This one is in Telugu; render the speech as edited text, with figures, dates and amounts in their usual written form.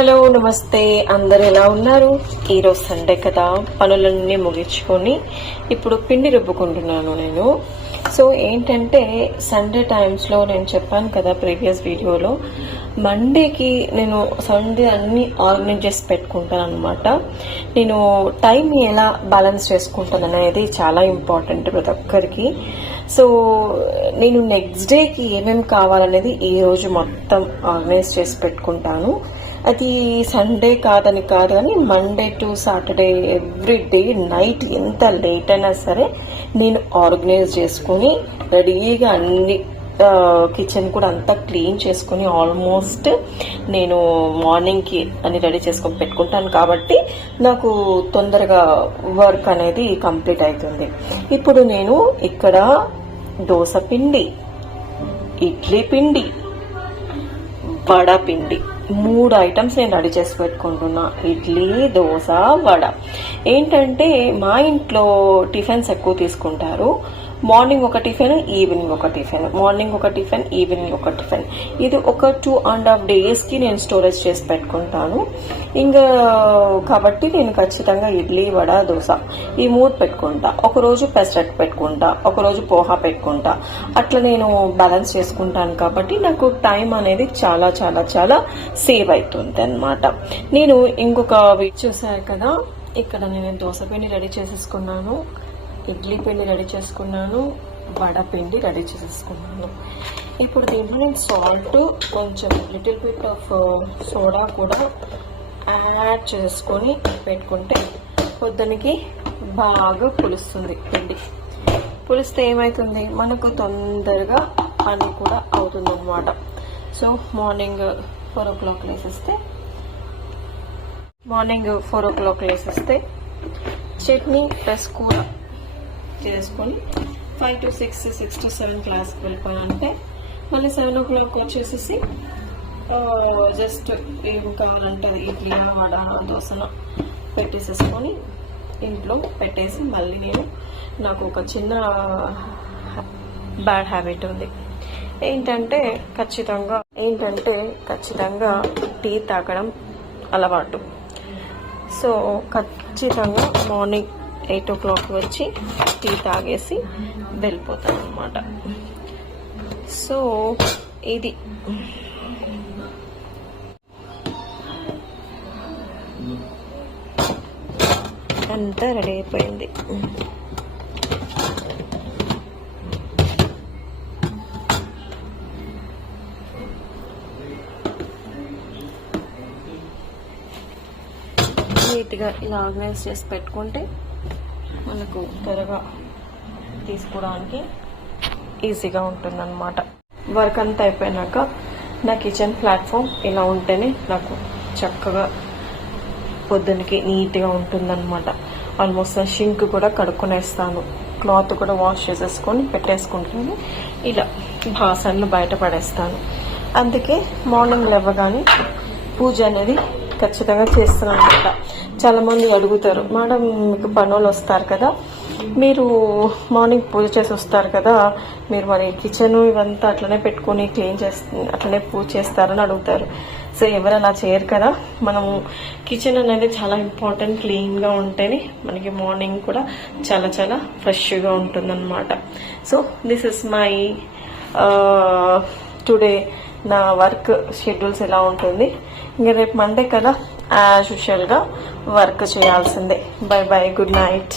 హలో నమస్తే, అందరు ఎలా ఉన్నారు? ఈరోజు సండే కదా, పనులన్నీ ముగించుకొని ఇప్పుడు పిండి రుబ్బుకుంటున్నాను నేను. సో ఏంటంటే సండే టైమ్స్లో నేను చెప్పాను కదా ప్రీవియస్ వీడియోలో, మండేకి నేను సండే అన్ని ఆర్గనైజ్ చేసి పెట్టుకుంటాను అనమాట. నేను టైం ఎలా బ్యాలెన్స్ చేసుకుంటాను అనేది చాలా ఇంపార్టెంట్ ప్రతి ఒక్కరికి. సో నేను నెక్స్ట్ డేకి ఏమేమి కావాలనేది ఈ రోజు మొత్తం ఆర్గనైజ్ చేసి పెట్టుకుంటాను. అది సండే కాదని కాదు, కానీ Monday to Saturday every day night ఎంత లేట్ అయినా సరే నేను ఆర్గనైజ్ చేసుకుని రెడీగా అన్ని కిచెన్ కూడా అంతా క్లీన్ చేసుకుని ఆల్మోస్ట్ నేను మార్నింగ్కి అన్ని రెడీ చేసుకొని పెట్టుకుంటాను. కాబట్టి నాకు తొందరగా వర్క్ అనేది కంప్లీట్ అవుతుంది. ఇప్పుడు నేను ఇక్కడ దోశ పిండి, ఇడ్లీ పిండి, వడ పిండి 3 ఐటమ్స్ నేను రెడీ చేసి పెట్టుకుంటున్నా. ఇడ్లీ, దోశ, వడ. ఏంటంటే మా ఇంట్లో టిఫిన్స్ ఎక్కువ తీసుకుంటారు. మార్నింగ్ ఒక టిఫిన్, ఈవినింగ్ ఒక టిఫిన్, మార్నింగ్ ఒక టిఫిన్, ఈవినింగ్ ఒక టిఫిన్. ఇది ఒక 2.5 daysకి నేను స్టోరేజ్ చేసి పెట్టుకుంటాను. ఇంకా కాబట్టి నేను ఖచ్చితంగా ఇడ్లీ, వడ, దోశ ఈ 3 పెట్టుకుంటా. ఒకరోజు పెసరట్టు పెట్టుకుంటా, ఒకరోజు పోహా పెట్టుకుంటా. అట్లా నేను బ్యాలెన్స్ చేసుకుంటాను. కాబట్టి నాకు టైం అనేది చాలా చాలా చాలా సేవ్ అవుతుంది అనమాట. నేను ఇంకొక చూసారు కదా, ఇక్కడ నేను దోశ పిండి రెడీ చేసేసుకున్నాను, ఇడ్లీ పిండి రెడీ చేసుకున్నాను, వడ పిండి రెడీ చేసేసుకున్నాను. ఇప్పుడు దీంట్లో నేను సాల్ట్, కొంచెం లిటిల్ బిట్ ఆఫ్ సోడా కూడా యాడ్ చేసుకొని పెట్టుకుంటే పొద్దునకి బాగా పులుస్తుంది. పిండి పులిస్తే ఏమవుతుంది, మనకు తొందరగా పని కూడా అవుతుంది అనమాట. సో మార్నింగ్ 4 o'clock లేసేస్తే చట్నీ ప్లస్ కూర చేసుకొని 5 to 6, 6 to 7 క్లాస్కి వెళ్ళిపోయానంటే మళ్ళీ 7 o'clock వచ్చేసేసి జస్ట్ ఏం కావాలంటే ఇడ్లీ, వడ, దోశన పెట్టేసేసుకొని ఇంట్లో పెట్టేసి మళ్ళీ నాకు ఒక చిన్న బ్యాడ్ హ్యాబిట్ ఉంది. ఏంటంటే ఖచ్చితంగా టీ తాగడం అలవాటు. సో ఖచ్చితంగా మార్నింగ్ 8 o'clock వచ్చి టీ తాగేసి వెళ్ళిపోతాను అనమాట. సో ఇది అంతా రెడీ అయిపోయింది. నీట్గా ఇలా ఆర్గనైజ్ చేసి పెట్టుకుంటే మనకు త్వరగా తీసుకోవడానికి ఈజీగా ఉంటుందన్నమాట. వర్క్ అంతా అయిపోయినాక నా కిచెన్ ప్లాట్ఫామ్ ఇలా ఉంటేనే నాకు చక్కగా పొద్దునకి నీట్గా ఉంటుందన్నమాట. ఆల్మోస్ట్ షింక్ కూడా కడుక్కునేస్తాను, క్లాత్ కూడా వాష్ చేసేసుకొని పెట్టేసుకుంటాను. ఇలా బాసన్లు బయట పడేస్తాను. అందుకే మార్నింగ్ లేవగానే పూజ అనేది ఖచ్చితంగా చేస్తున్నాను అనమాట. చాలా మంది అడుగుతారు, మేడం మీకు పనులు వస్తారు కదా, మీరు మార్నింగ్ పూజ చేసి వస్తారు కదా, మీరు మరి కిచెన్ ఇవంతా అట్లనే పెట్టుకొని క్లీన్ అట్లనే పూజ చేస్తారని అడుగుతారు. సో ఎవరు అలా చేయరు కదా. మనము కిచెన్ అనేది చాలా ఇంపార్టెంట్. క్లీన్గా ఉంటేనే మనకి మార్నింగ్ కూడా చాలా చాలా ఫ్రెష్గా ఉంటుందన్నమాట. So this is my today నా వర్క్ షెడ్యూల్స్ ఎలా ఉంటుంది. ఇంకా రేపు మండే కదా, యాజ్ యూజువల్గా వర్క్ చేయాల్సిందే. By by, good night.